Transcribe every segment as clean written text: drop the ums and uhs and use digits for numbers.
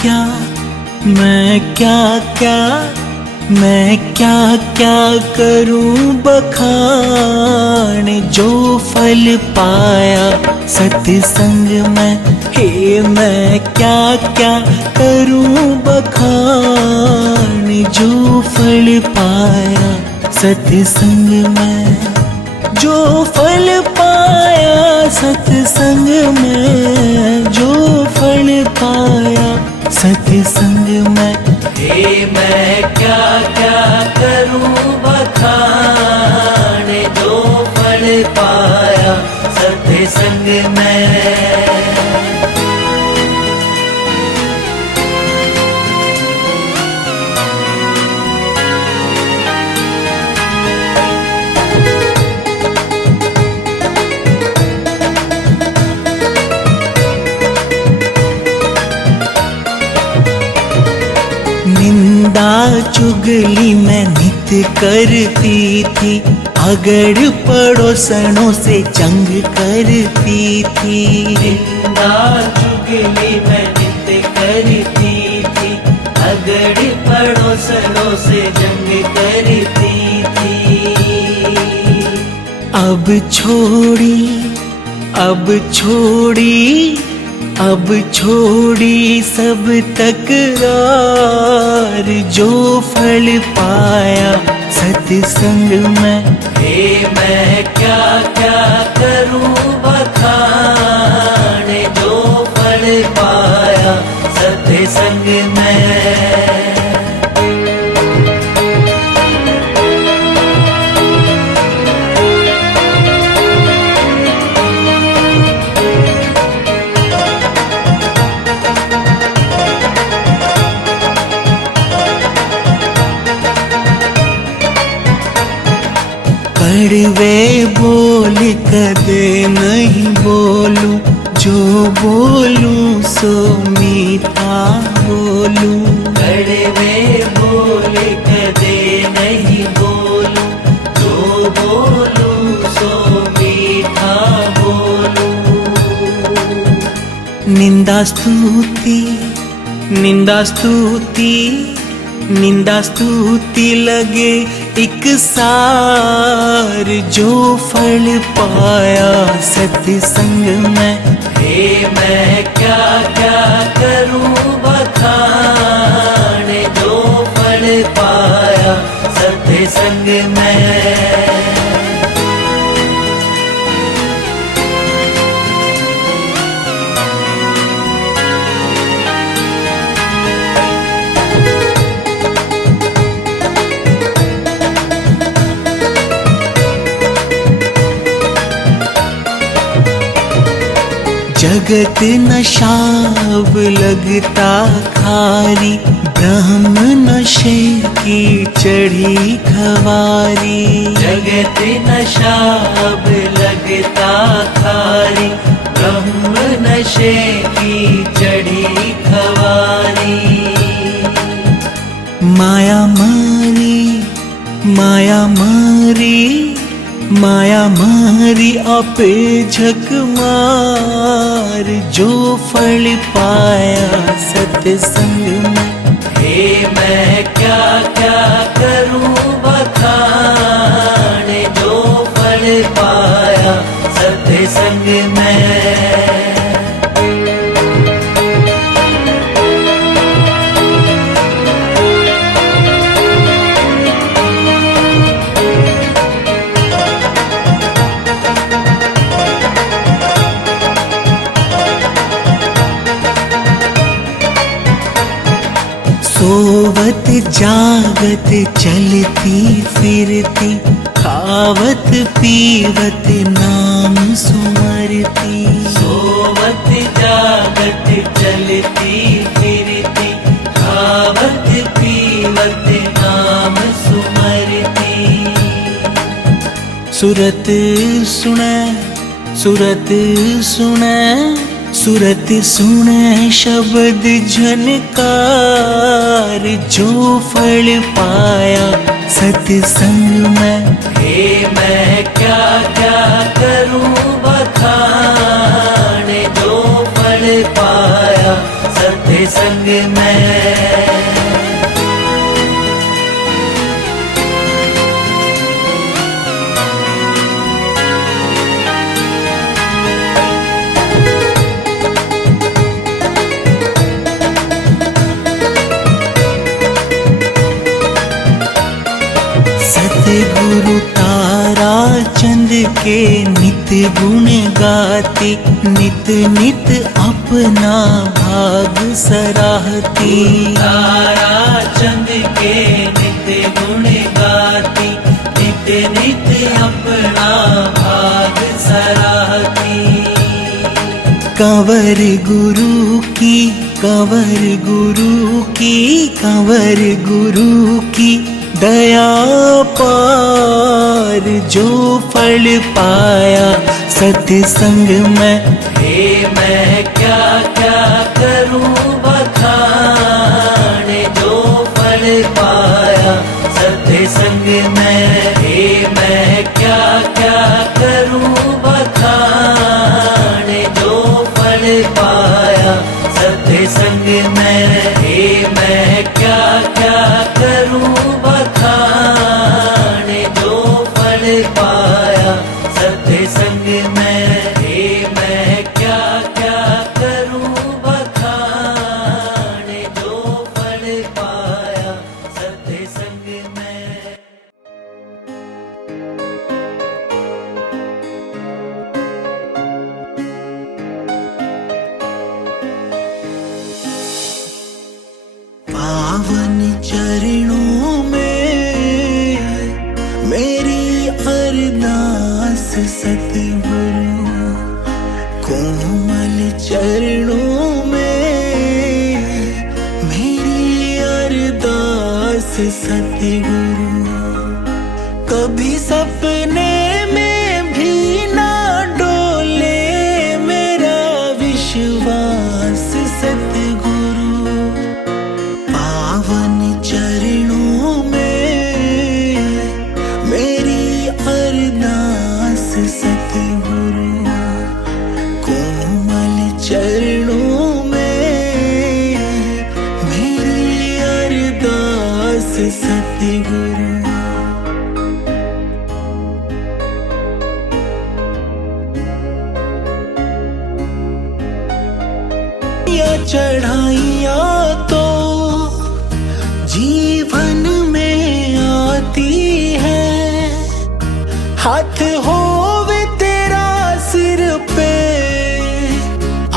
क्या मैं क्या क्या मैं क्या क्या करूं बखान जो फल पाया सत्संग में। हे मैं क्या क्या करूं बखान जो फल पाया सत्संग में। जो फल पाया सत्संग में, जो फल पाया सत्संग में। हे मैं क्या क्या करूं बखान जो फल पाया सत्संग में। निंदा चुगली मैं नित करती थी, अगड़ पड़ोसनों से जंग करती थी। निंदा चुगली मैं नित करती थी, अगड़ पड़ोसनों से जंग करती थी। अब छोड़ी अब छोड़ी अब छोड़ी सब तकरार जो फल पाया सत्संग में। हे मैं क्या क्या करूं बखान जो फल पाया सत्संग में। कड़वे बोल कदे नहीं बोलूं, जो बोलूं सो मीठा बोलूं। कड़वे बोल कदे नहीं बोलूं, जो बोलूं सो मीठा बोलूं। निंदा स्तुति निंदा स्तुति निंदा स्तुति लगे एक सार जो फल पाया सत्संग में। हे मैं क्या क्या करूं बखान जो फल पाया सत्संग में। जगत नशाब लगता खारी, ब्रह्म नशे की चढ़ी खवारी। जगत नशाब लगता खारी, ब्रह्म नशे की चढ़ी खवारी। माया मारी माया मारी माया मारी आपे झक मार जो फल पाया सत्संग में। हे मैं क्या क्या करूं बखान जो फल पाया सत्संग में। सोवत जागत चलती फिरती, खावत पीवत नाम सुमरती। सोवत जागत चलती फिरती, खावत पीवत नाम सुमरती। सुरत सुने सुरत सुने सुरत सुने शब्द झनकार जो फल पाया सत्संग में। हे मैं क्या क्या करूं बखान जो फल पाया सत्संग में। के नित गुण गाती, नित नित अपना भाग सराहती। तारा चंद के नित गुण गाती, नित नित अपना भाग सराहती। कंवर गुरु की, कंवर गुरु की, कंवर गुरु की दया पार जो फल पाया सत्संग में। हे मैं क्या क्या करूं बखान जो फल पाया सत्संग में। हे मैं क्या क्या करूं बखान जो फल पाया सत्संग में। हे मैं क्या क्या करूं बखान जो फल पाया सत्संग में। हे मैं क्या क्या करूं बखान जो फल पाया सत्संग में। पावन चरणों में मेरी अरदास सतगुरु, कोमल चरणों में मेरी अरदास सतगुरु। कभी सपने में भी ना डोले मेरा विश्वास सतगुरु। पावन चरणों में मेरी अरदास सतगुरु, कोमल चरणों में मेरी अरदास सतगुरु। चढ़ाइयाँ तो जीवन में आती है, हाथ होवे तेरा सिर पे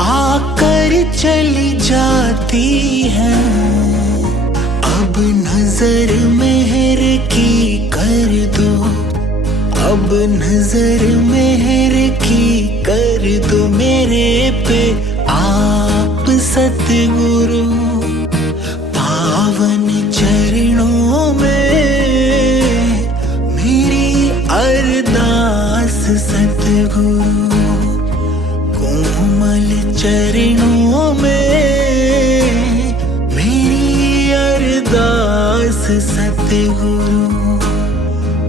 आकर चली जाती है। अब नजर मेहर की कर दो, अब नजर मेहर की कर दो मेरे पे आप सतगुरु। पावन चरणों में मेरी अरदास सतगुरु, कोमल चरणों में मेरी अरदास सतगुरु।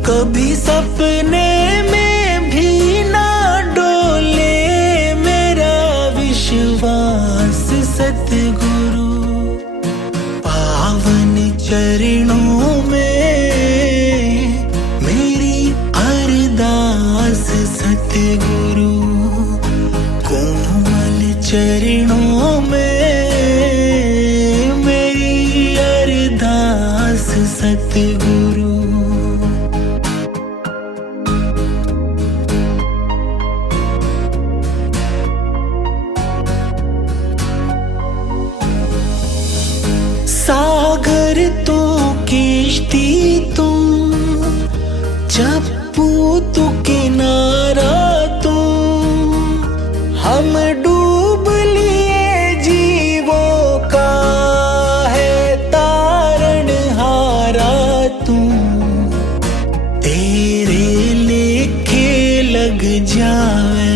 कभी सपने में भी ना डोले मेरा विश्वास सतगुरु। पावन चरणों में मेरी अरदास सतगुरु, कोमल चरणों में मेरी अरदास सतगुरु। सागर तो किश्ती तुम, चप्पू तू किनारा तुम, हम डूब लिए जीवों का है तारण हारा तुम। तेरे लेखे लग जावे,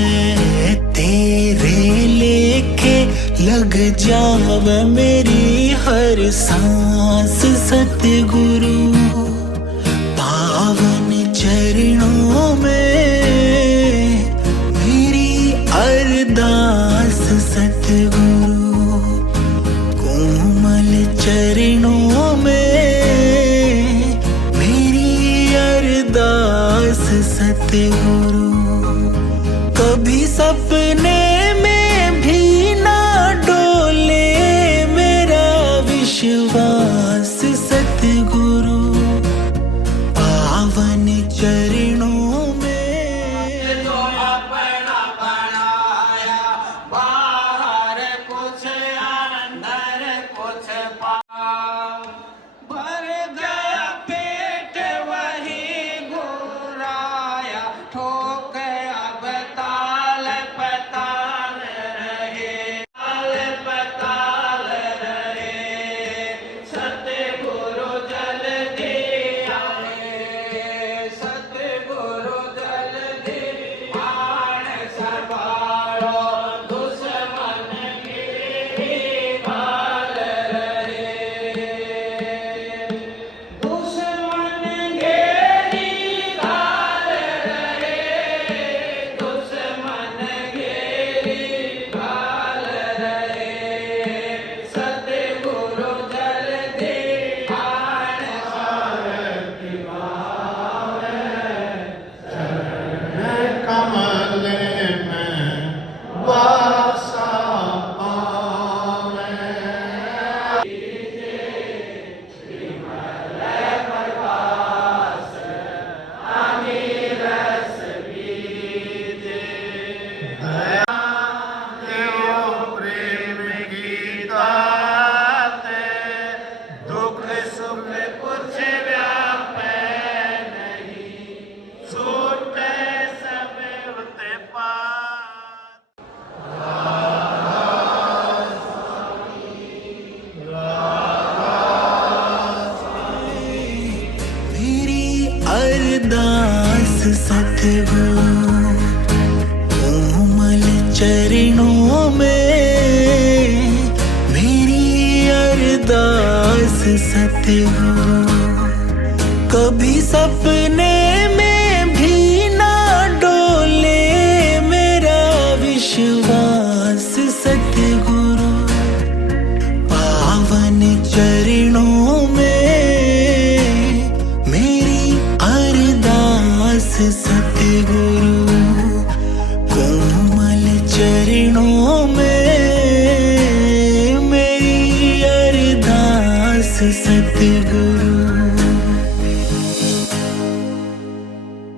तेरे लेखे लग जावे मेरी हर सांस सतगुरु। पावन चरणों में मेरी अरदास सतगुरु, कोमल चरणों में मेरी अरदास सतगुरु। कभी सपने में भी ना डोले मेरा विश्वास सतगुरु। पावन चरणों में सतगुरु, कोमल चरणों में मेरी अरदास सतगुरु। कभी सपने में भी ना डोले मेरा विश्वास सतगुरु, पावन चरणों में मेरी अरदास सतगुरु, कोमल चरणों में मेरी अरदास सतगुरु।